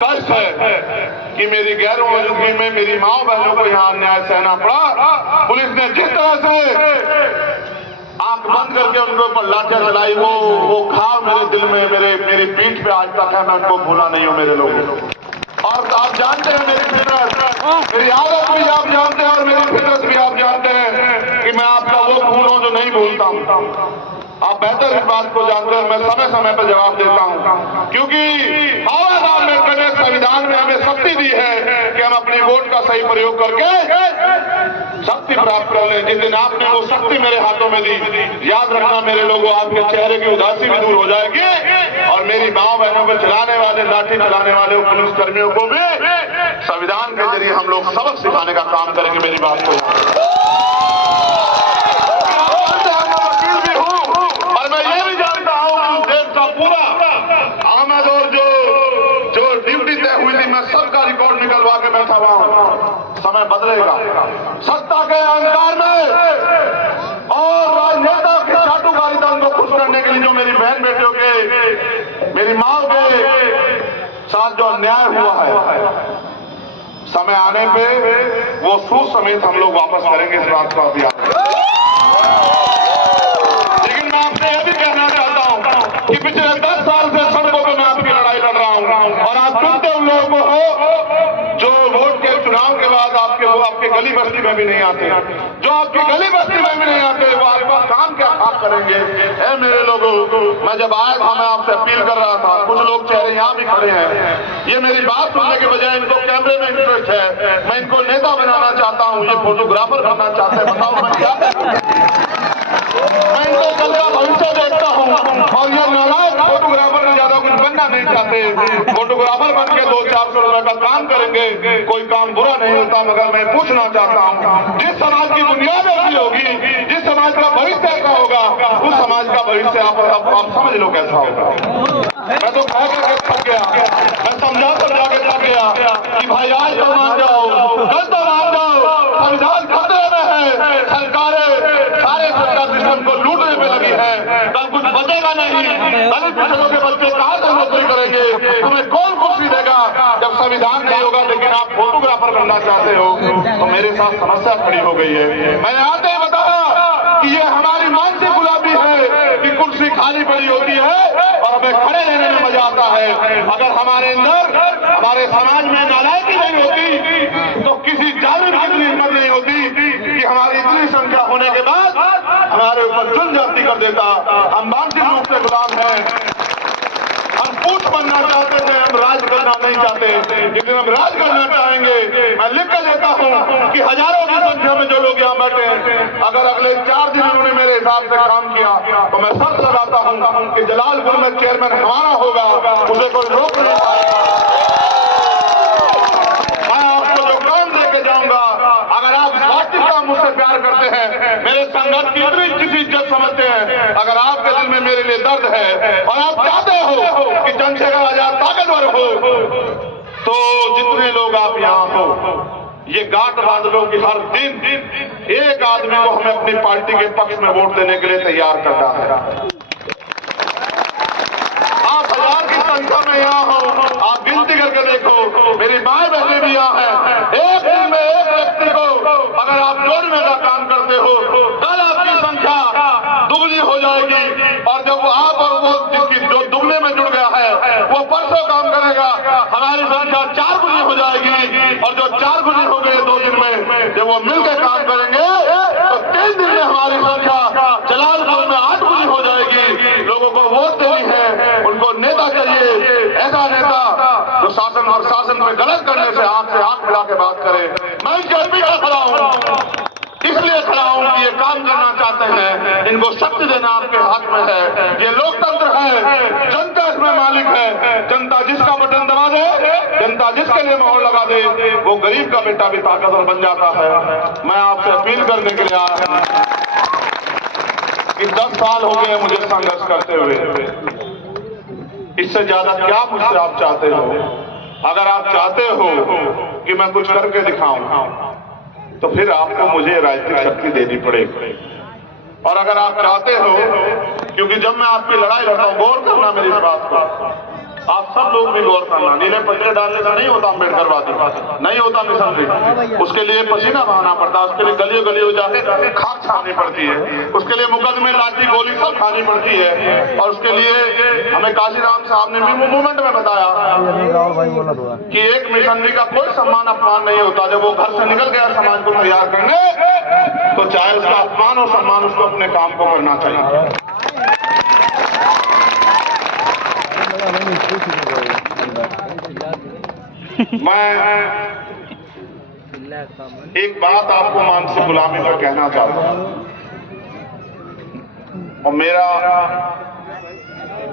कष्ट है कि मेरी गैर मौजूदगी में मेरी माँ बहनों को यहाँ अन्याय सहना पड़ा। पुलिस ने जिस तरह से आंख बंद करके उनके ऊपर लाठियां चलाई, वो घाव मेरे दिल में, मेरी पीठ पे आज तक है। मैं उनको भूला नहीं हूँ मेरे लोगों। और आप जानते हैं मेरी फितरत, मेरी आदत भी आप जानते हैं और मेरी फितरत भी आप जानते हैं कि मैं आपका वो खून हूं जो नहीं भूलता हूँ। आप बेहतर इस बात को जानते हैं। मैं समय समय पर जवाब देता हूं, क्योंकि बाबा अम्बेडकर ने संविधान में हमें शक्ति दी है कि हम अपनी वोट का सही प्रयोग करके शक्ति प्राप्त कर लें। जिस दिन आपने वो शक्ति मेरे हाथों में दी, याद रखना मेरे लोगों, आपके चेहरे की उदासी भी दूर हो जाएगी और मेरी माँ बहनों को चलाने वाले, लाठी चलाने वाले पुलिस कर्मियों को भी संविधान के जरिए हम लोग सबक सिखाने का काम करेंगे। मेरी बात को सबका रिकॉर्ड निकलवा के बैठा हुआ हूं। समय बदलेगा। सत्ता के अहंकार में और राजनेता की चाटुकारिता उनको खुश करने के लिए जो मेरी बहन बेटियों के, मेरी माँ के साथ जो अन्याय हुआ है, समय आने पे वो सूद समेत हम लोग वापस करेंगे। इस बात को आप याद रखें। लेकिन मैं आपसे यह भी कहना चाहता हूं कि पिछले 10 साल से सड़कों पर मैं आपकी लड़ाई लड़ रहा हूं और आप चुनते उन लोगों को हो जो वोट के चुनाव के बाद आपके गली बस्ती में भी नहीं आते, जो आपकी गली बस्ती में भी नहीं आते, वो आपका काम क्या खाक करेंगे। ऐ मेरे लोगों, मैं जब आया था मैं आपसे अपील कर रहा था, कुछ लोग चेहरे यहाँ भी खड़े हैं, ये मेरी बात सुनने के बजाय इनको कैमरे में इंटरेस्ट है, मैं इनको नेता बनाना चाहता हूँ, ये फोटोग्राफर बनना चाहते हैं। बताओ मैं क्या मैं इनको कल का भविष्य देखता हूँ और ये नालायक फोटोग्राफर में ज्यादा कुछ बनना नहीं चाहते। फोटोग्राफर बन के 200-400 रुपए का काम करेंगे, कोई काम बुरा नहीं होता। मगर मैं पूछना चाहता हूँ, जिस समाज की बुनियाद ऐसी होगी, जिस समाज का भविष्य ऐसा होगा, उस समाज का भविष्य आप समझ लो कैसा होगा। मैं तो कह करके थक गया, मैं समझा के थक गया कि भाई आज तो मान जाओ, कल तो मान जाओ, संविधान खतरे में है, सरकारें सारे सरकार सिस्टम को लूटने में लगी है, कल कुछ बचेगा नहीं। दलित पिछड़ों के बच्चे कहाँ से नौकरी करेंगे? तुम्हें कौन खुशी देगा जब संविधान नहीं होगा? लेकिन आप फोटोग्राफर बनना चाहते हो तो मेरे साथ समस्या खड़ी हो गई है। मैंने आते ही बताया कि ये हमारी मानसिक गुलामी है कि कुर्सी खाली पड़ी होती है और हमें खड़े रहने में मजा आता है। अगर हमारे अंदर, हमारे समाज में नालायकी नहीं होती तो किसी जालिम की इतनी हिम्मत नहीं होती कि हमारी इतनी संख्या होने के बाद हमारे ऊपर जुल्म जाती कर देता। हम मानसिक रूप से गुलाम हैं, हम पूछ बनना चाहते थे, हम राज करना नहीं चाहते। लेकिन हम राज करना चाहेंगे। मैं लिख कर देता हूँ कि हजारों की संख्या में जो लोग यहाँ बैठे हैं, अगर अगले 4 दिन उन्होंने मेरे हिसाब से काम किया तो मैं शर्त लगाता हूँ कि जलालपुर में चेयरमैन हमारा होगा, उसे कोई रोक नहीं पाएगा। मैं आपको जो काम देके जाऊंगा, अगर आप स्वास्थ्य मुझसे प्यार करते हैं, मेरे संगठन की इतनी इज्जत समझते हैं, अगर आपके दिल में मेरे लिए दर्द है और आप चाहते हो कि चंद्रशेखर आजाद ताकतवर हो, तो जितने लोग आप यहाँ हो, ये गांठ बांध लो कि हर दिन एक आदमी को हमें अपनी पार्टी के पक्ष में वोट देने के लिए तैयार करना है। आप 1000 की संख्या में यहाँ हो, आप गिनती करके देखो, मेरी माए बहनें भी यहाँ हैं। एक दिन में एक व्यक्ति को अगर आप जोड़ने का काम करते हो, कल आपकी संख्या दुगनी हो जाएगी और जब आप और वो जिसकी जो दुगने में जुड़ गया है वो परसों काम करेगा, हमारी संख्या 4 गुनी हो जाएगी और जो 4 गुनी हो गए 2 दिन में, जब वो मिलकर काम करेंगे तो 3 दिन में हमारी संख्या जलालपुर में 8 गुनी हो जाएगी। लोगों को वोट देनी है, उनको नेता चाहिए, ऐसा नेता जो शासन और शासन में गलत करने से आंख मिला के बात करे। मैं इनके भी खड़ा हूँ, इसलिए खड़ा हूं कि ये काम करना चाहते हैं, इनको शक्ति देना आपके हाथ में है। ये लोकतंत्र है, जनता इसमें मालिक है। जनता जिसका बटन दबा दे, जनता जिसके लिए मोहर लगा दे, वो गरीब का बेटा भी ताकतवर बन जाता है। मैं आपसे अपील करने के लिए आया हूं कि 10 साल हो गए मुझे संघर्ष करते हुए, इससे ज्यादा क्या मुझसे आप चाहते हो? अगर आप चाहते हो कि मैं कुछ करके दिखाऊं तो फिर आपको मुझे राजनीतिक शक्ति देनी पड़ेगी। और अगर आप चाहते हो, क्योंकि जब मैं आपकी लड़ाई लड़ता हूं, गौर करना मेरी इस बात को, आप सब लोग भी गौर करना, नीले पट्टे डालने से नहीं होता अम्बेडकरवादी, नहीं होता मिशनरी। उसके लिए पसीना बहाना पड़ता है, उसके लिए गलियों गलियों जाके खाक छाननी पड़ती है, उसके लिए मुकदमे, लाठी, गोली सब खानी पड़ती है। और उसके लिए हमें काशीराम साहब ने भी मूवमेंट में बताया कि एक मिशनरी का कोई सम्मान अपमान नहीं होता। जब वो घर से निकल गया समाज को तैयार करने, तो चाहे उसका अपमान और सम्मान, उसको अपने काम को करना चाहिए। मैं एक बात आपको मानसिक गुलामी पर कहना चाहता हूं, और मेरा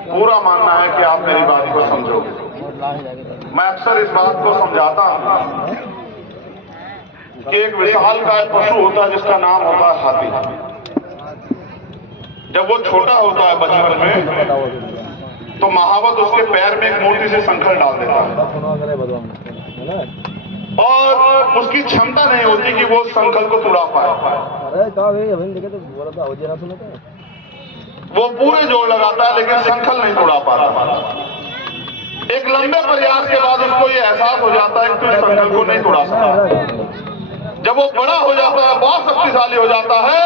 पूरा मानना है कि आप मेरी बात को समझोगे। मैं अक्सर इस बात को समझाता हूं कि एक विशालकाय पशु होता है जिसका नाम होता है हाथी। जब वो छोटा होता है बचपन में, तो महावत उसके पैर में एक मोटी सी संखल डाल देता है, और उसकी क्षमता नहीं होती कि वो संखल को तुड़ा पाए। वो पूरे जोर लगाता है लेकिन संखल नहीं तुड़ा पाता। एक लंबे प्रयास के बाद उसको ये एहसास हो जाता है कि संखल को नहीं तुड़ा सकता। जब वो बड़ा हो जाता है, बहुत शक्तिशाली हो जाता है,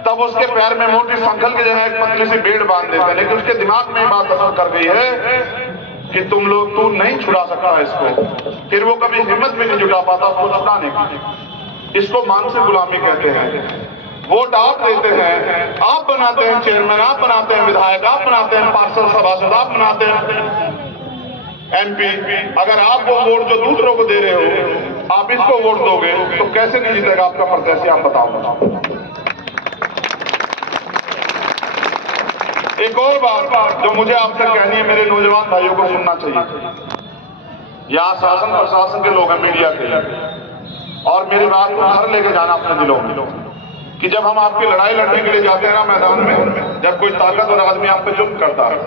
तब उसके पैर में मोटी संखल की जगह एक पतली सी बेड़ बांध देता है। लेकिन उसके दिमाग में बात असर कर गई है कि तू नहीं छुड़ा सकता इसको। फिर वो कभी हिम्मत भी नहीं जुटा पाता उसको छुड़ाने की। इसको मानसिक गुलामी कहते हैं। वोट आप देते हैं, आप बनाते हैं चेयरमैन, आप बनाते हैं विधायक, आप बनाते हैं पार्षद, सभासद, आप बनाते हैं MP। अगर आप वो वोट जो दूसरों को दे रहे हो, आप इसको वोट दोगे तो कैसे नहीं जीतेगा आपका प्रत्याशी, आप बताओ। एक और बात जो मुझे आपसे कहनी है, मेरे नौजवान भाइयों को सुनना चाहिए। यहाँ शासन प्रशासन के लोग हैं, मीडिया के, और मेरी बात को घर लेके जाना अपने दिलों में कि जब हम आपकी लड़ाई लड़ने के लिए जाते हैं ना मैदान में, जब कोई ताकतवर आदमी आप पे जुल्म करता है,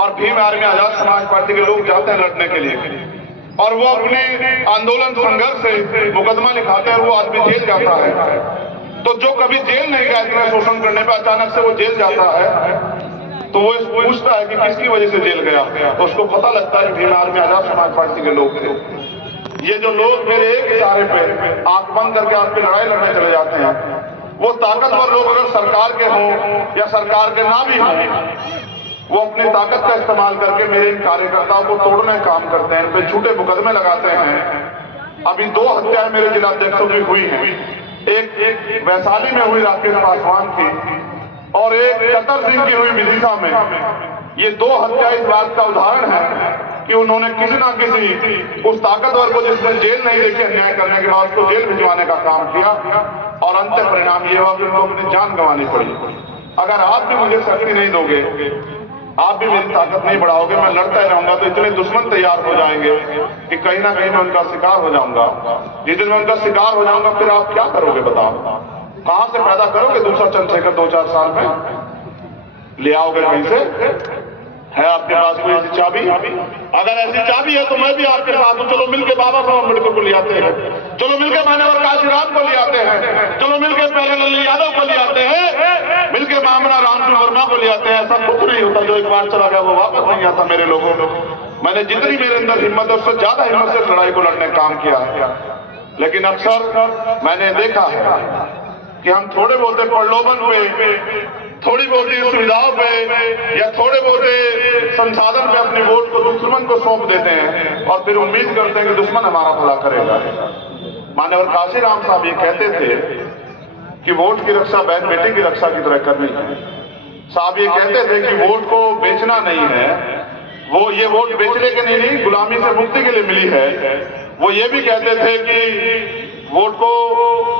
और भीम आर्मी आजाद समाज पार्टी के लोग जाते हैं लड़ने के लिए, और वो अपने आंदोलन संघर्ष से मुकदमा लिखाते हैं और वो आदमी जेल जाता है, तो जो कभी जेल नहीं गया इतना शोषण करने पे अचानक से वो जेल जाता है, तो वो पूछता है कि किसकी वजह से जेल गया, तो उसको पता लगता है कि भीम आर्मी आजाद समाज पार्टी के लोग थे। ये जो लोग मेरे एक इशारे पे आंख बंद करके आपकी लड़ाई लड़ने चले जाते हैं, वो ताकतवर लोग अगर सरकार के हों या सरकार के ना भी हों, वो अपनी ताकत का इस्तेमाल करके मेरे इन कार्यकर्ताओं को तोड़ने का काम करते हैं, इन पे झूठे मुकदमे लगाते हैं। अभी 2 हत्याएं मेरे जिलाध्यक्षों की हुई हैं, एक वैशाली में हुई राकेश पासवान की, और एक कतर सिंह की हुई विदिशा में। ये 2 हत्या इस बात का उदाहरण है कि उन्होंने किसी ना किसी उस ताकतवर को, जिसने जेल नहीं देखी अन्याय करने के बाद, उसको जेल भिजवाने का काम किया, और अंत परिणाम ये हुआ कि उनको अपनी जान गंवानी पड़ी। अगर आप भी मुझे शक्ति नहीं दोगे, आप भी मेरी ताकत नहीं बढ़ाओगे, मैं लड़ता रहूंगा, तो इतने दुश्मन तैयार हो जाएंगे कि कहीं ना कहीं मैं उनका शिकार हो जाऊंगा। जिस दिन मैं उनका शिकार हो जाऊंगा, फिर आप क्या करोगे बताओ? कहां से पैदा करोगे दूसरा चंद्रशेखर 2-4 साल में? ले आओगे कहीं से? है आपके पास कोई ऐसी चाबी? अगर ऐसी चाबी है तो मैं भी आपके साथ हूं। चलो मिलके बाबा साहब अम्बेडकर को ले आते हैं, चलो मिलके मान्यवर काशीराम को ले आते हैं, चलो मिलके प्यारेलाल यादव को ले आते हैं, मिलके महामना रामसिंह वर्मा को ले आते हैं। ऐसा कुछ नहीं होता, जो एक बार चला गया वो वापस नहीं आता। मेरे लोगों, मैंने जितनी मेरे अंदर हिम्मत है उससे ज्यादा हिम्मत से लड़ाई को लड़ने का काम किया, लेकिन अक्सर मैंने देखा है कि हम थोड़े बहुत प्रलोभन पे, थोड़ी बहुत सुविधाओं पे, या थोड़े बहुत संसाधन पे अपनी वोट को दुश्मन को सौंप देते हैं, और फिर उम्मीद करते हैं कि दुश्मन हमारा भला करेगा। मान्यवर काशीराम साहब ये कहते थे कि वोट की रक्षा बहन बेटी की रक्षा की तरह करनी है। साहब ये कहते थे कि वोट को बेचना नहीं है, वो ये वोट बेचने के नहीं, गुलामी से मुक्ति के लिए मिली है। वो ये भी कहते थे कि वोट को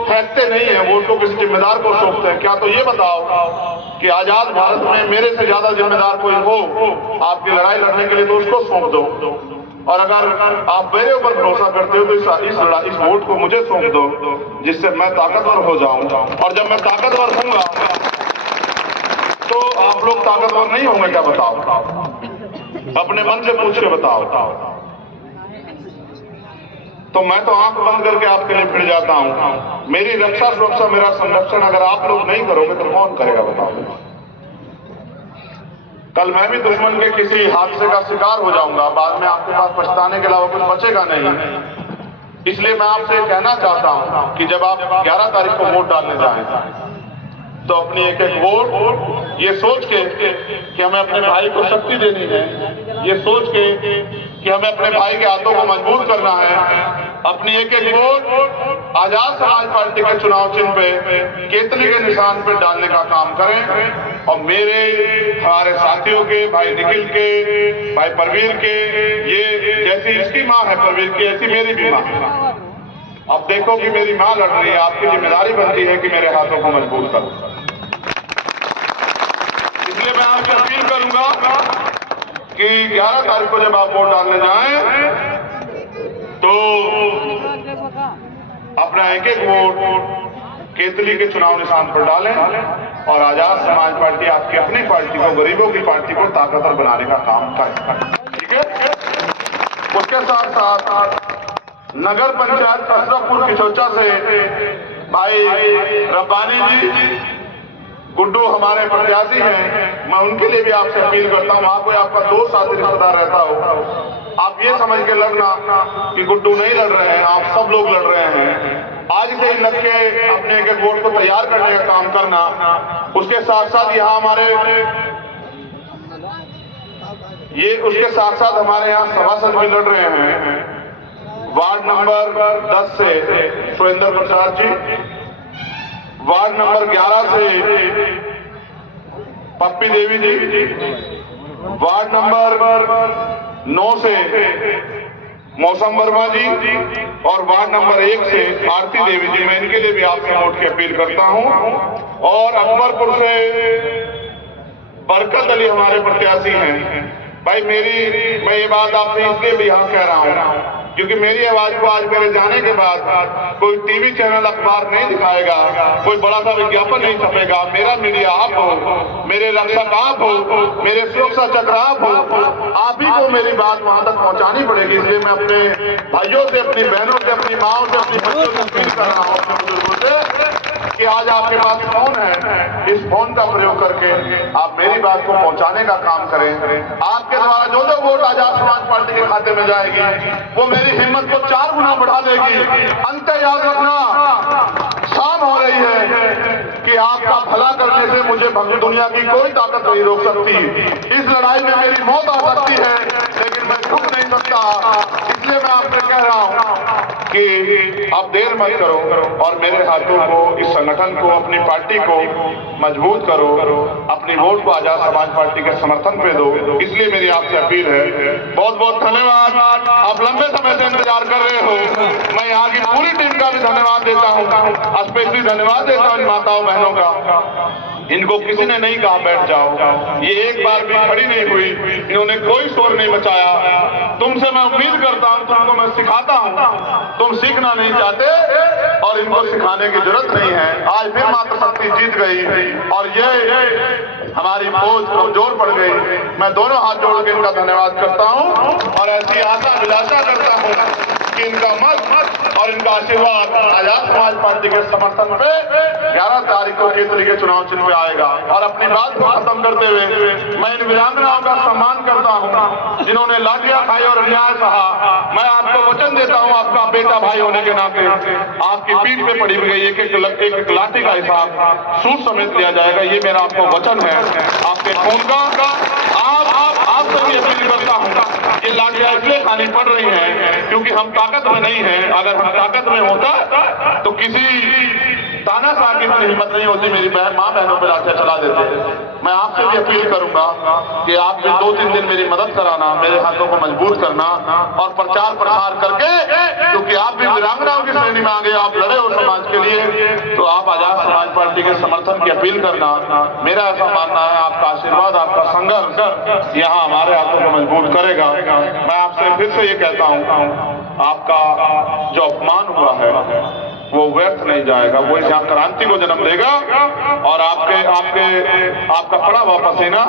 फेंकते नहीं है, वोट को किसी जिम्मेदार को सौंपते हैं। क्या तो ये बताओ कि आजाद भारत में मेरे से ज्यादा जिम्मेदार कोई हो आपकी लड़ाई लड़ने के लिए, तो उसको सौंप दो। और अगर आप मेरे ऊपर भरोसा करते हो तो इस वोट को मुझे सौंप दो, जिससे मैं ताकतवर हो जाऊं। और जब मैं ताकतवर होऊंगा तो आप लोग ताकतवर नहीं होंगे क्या बताओ? अपने मन से पूछ के बताओ। तो मैं तो आंख बंद करके आपके लिए भिड़ जाता हूं। मेरी रक्षा सुरक्षा, मेरा संरक्षण अगर आप लोग नहीं करोगे तो कौन करेगा बताओ? कल मैं भी दुश्मन के किसी हादसे का शिकार हो जाऊंगा, बाद में आपके पास पछताने के अलावा कुछ बचेगा नहीं। इसलिए मैं आपसे कहना चाहता हूं कि जब आप 11 तारीख को वोट डालने जाएं तो अपनी एक एक वोट ये सोच के कि हमें अपने भाई को शक्ति देनी है, ये सोच के कि हमें अपने भाई के हाथों को मजबूत करना है, अपनी एक एक वोट आजाद समाज पार्टी के चुनाव चिन्ह पे केतली के निशान पे डालने का काम करें। और मेरे हमारे साथियों के, भाई निखिल के, भाई परवीर के, ये जैसी इसकी माँ है परवीर की, ऐसी मेरी भी माँ। अब देखो कि मेरी माँ लड़ रही है, आपकी जिम्मेदारी बनती है कि मेरे हाथों को मजबूत करो। इसलिए मैं आपसे अपील करूंगा कि 11 तारीख को जब आप वोट डालने जाएं तो अपना एक एक वोट केतली के चुनाव निशान पर डालें और आजाद समाज पार्टी आपकी अपनी पार्टी को, गरीबों की पार्टी को ताकतवर बनाने का काम करें। ठीक है। उसके साथ साथ नगर पंचायत कसरतपुर किचौचा से भाई रब्बानी जी, गुड्डू हमारे प्रत्याशी हैं, मैं उनके लिए भी आपसे अपील करता हूं, वहां कोई आपका दोस्त आदि रिश्तेदार रहता हो, आप ये समझ के लड़ना कि गुड्डू नहीं लड़ रहे हैं, आप सब लोग लड़ रहे हैं। आज से ही लग के अपने एक वोट को तैयार करने का काम करना। उसके साथ साथ यहाँ हमारे यहाँ सभासद भी लड़ रहे हैं। वार्ड नंबर 10 से सुरेंद्र प्रसाद जी, वार्ड नंबर 11 से पप्पी देवी जी, वार्ड नंबर 9 से मौसम वर्मा जी और वार्ड नंबर 1 से आरती देवी जी। मैं इनके लिए भी आपसे वोट की अपील करता हूं। और अकबरपुर से बरकत अली हमारे प्रत्याशी हैं। भाई मैं ये बात आपसे इसलिए भी यहाँ कह रहा हूँ क्योंकि मेरी आवाज को आज मेरे जाने के बाद कोई टीवी चैनल, अखबार नहीं दिखाएगा, कोई बड़ा सा विज्ञापन नहीं छपेगा। मेरा मीडिया आप हो, मेरे रक्षक आप हो, मेरे सुरक्षा चक्र आप हो, आप ही को मेरी बात वहां तक पहुंचानी पड़ेगी। इसलिए मैं अपने भाइयों से, अपनी बहनों से, अपनी माओ से, अपनी बच्चों से अपील कर रहा हूँ, अपने बुजुर्गों से कि आज आपके पास फोन है, इस फोन का प्रयोग करके आप मेरी बात को पहुंचाने का काम करें। आपके द्वारा जो जो वोट आजाद समाज पार्टी के खाते में जाएगी वो मेरी हिम्मत को 4 गुना बढ़ा देगी। अंत याद रखना, शाम हो रही है कि आपका भला करने से मुझे दुनिया की कोई ताकत नहीं रोक सकती। इस लड़ाई में मेरी मौत आ सकती है लेकिन मैं झुक नहीं सकता। इसलिए मैं आपसे कह रहा हूं कि आप देर मत करो और मेरे हाथों को, इस संगठन को, अपनी पार्टी को मजबूत करो, अपनी वोट को आजाद समाज पार्टी के समर्थन पे दो। इसलिए मेरी आपसे अपील है। बहुत बहुत धन्यवाद। आप लंबे समय से इंतजार कर रहे हो। मैं यहाँ की पूरी टीम का भी धन्यवाद देता हूँ, स्पेशली धन्यवाद देता हूँ इन माताओं बहनों का। इनको किसी ने नहीं कहा बैठ जाओ, ये एक बार भी खड़ी नहीं हुई, इन्होंने कोई शोर नहीं मचाया। तुमसे मैं उम्मीद करता हूं, तुमको मैं सिखाता हूं, तुम सीखना नहीं चाहते और इनको सिखाने की जरूरत नहीं है। आज फिर मातृशक्ति जीत गई और ये हमारी फौज कमजोर पड़ गई। मैं दोनों हाथ जोड़ के इनका धन्यवाद करता हूं और ऐसी आशा अभिलाषा करता हूं कि इनका मत और इनका आशीर्वाद आजाद समाज पार्टी के समर्थन पे 11 तारीख को केतली के चुनाव चिन्ह पे आएगा। और अपनी बात को खत्म करते हुए मैं इन वीरांगनाओं का सम्मान करता हूं जिन्होंने लाठियां खाई और अन्याय सहा। मैं आपको वचन देता हूं, आपका बेटा भाई होने के नाते आपकी पीठ पे पड़ी हुई एक एक लाठी का हिसाब सूद समेत लिया जाएगा। ये मेरा आपको वचन है आपके खून का। आपसे भी अपील करता हूं, ये लाठियां इसलिए खानी पड़ रही हैं क्योंकि हम ताकत में नहीं है। अगर हम ताकत में होता तो किसी तानाशाह की हिम्मत नहीं होती मेरी माँ बहनों पर लाठियां चला देते। मैं आपसे भी अपील करूंगा कि आप भी 2-3 दिन मेरी मदद कराना, मेरे हाथों को मजबूत करना और प्रचार प्रसार करके, क्योंकि आप भी वीरांगनाओं की श्रेणी में आ गए, आप लड़े हो समाज के लिए, तो आप आजाद समाज पार्टी के समर्थन की अपील करना। मेरा ऐसा मानना है आपका आशीर्वाद, आपका संघर्ष यहाँ हमारे हाथों को मजबूत करेगा। मैं आपसे फिर से ये कहता हूँ, आपका जो अपमान हुआ है वो व्यर्थ नहीं जाएगा, वो यहाँ क्रांति को जन्म देगा और आपका पड़ा हुआ पसीना